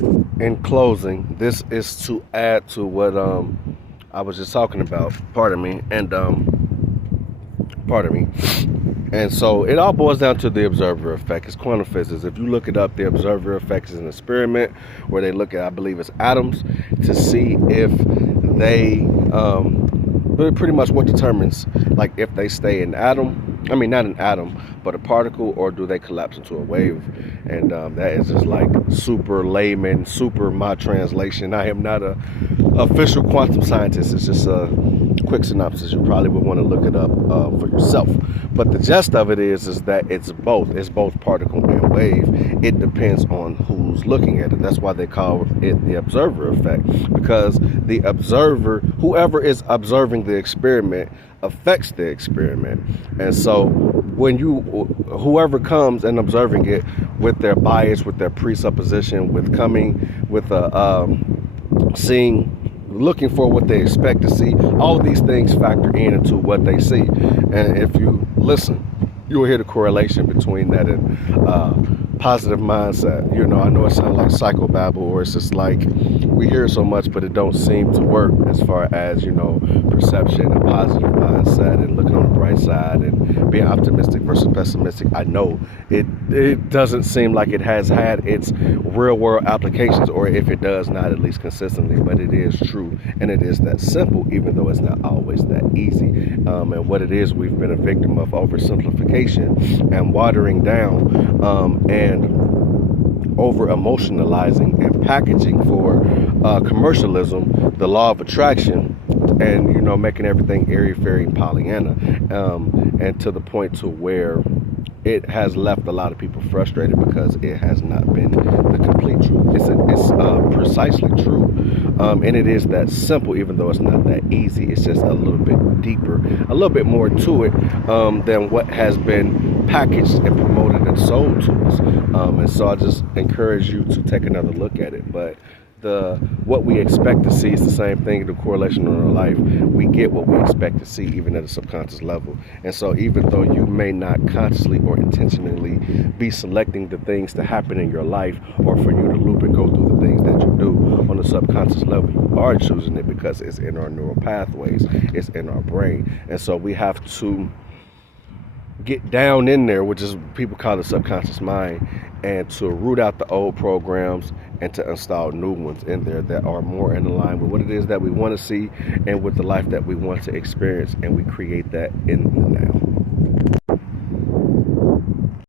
In closing, this is to add to what I was just talking about. Pardon me. And so it all boils down to the observer effect. It's quantum physics. If you look it up, the observer effect is an experiment where they look at, I believe it's atoms, to see if they, but pretty much what determines, like if they stay an atom. I mean, not an atom, but a particle, or do they collapse into a wave? And that is just like super layman, super my translation. I am not a official quantum scientist. It's just a quick synopsis. You probably would want to look it up for yourself. But the gist of it is that it's both. It's both particle and wave. It depends on who's looking at it. That's why they call it the observer effect, because the observer, whoever is observing the experiment, affects the experiment. And so when whoever comes and observing it with their bias, with their presupposition, with coming with a seeing, looking for what they expect to see, all these things factor into what they see. And if you listen, you will hear the correlation between that and positive mindset. I know it sounds like psychobabble, or it's just like we hear so much, but it don't seem to work as far as, perception and positive mindset and looking on the bright side and being optimistic versus pessimistic. I know it doesn't seem like it has had its real world applications, or if it does, not at least consistently, but it is true, and it is that simple, even though it's not always that easy. And what it is, we've been a victim of oversimplification and watering down, and over emotionalizing and packaging for commercialism, the law of attraction, and making everything airy fairy and Pollyanna, and to the point to where it has left a lot of people frustrated because it has not been the complete truth. It's precisely true, and it is that simple, even though it's not that easy. It's just a little bit deeper, a little bit more to it than what has been packaged and promoted and sold to us. And so I just encourage you to take another look at it. But what we expect to see is the same thing, the correlation in our life. We get what we expect to see, even at a subconscious level. And so even though you may not consciously or intentionally be selecting the things to happen in your life, or for you to loop and go through the things that you do on the subconscious level, you are choosing it because it's in our neural pathways, it's in our brain. And so we have to get down in there, which is people call the subconscious mind, and to root out the old programs and to install new ones in there that are more in line with what it is that we want to see and with the life that we want to experience, and we create that in the now.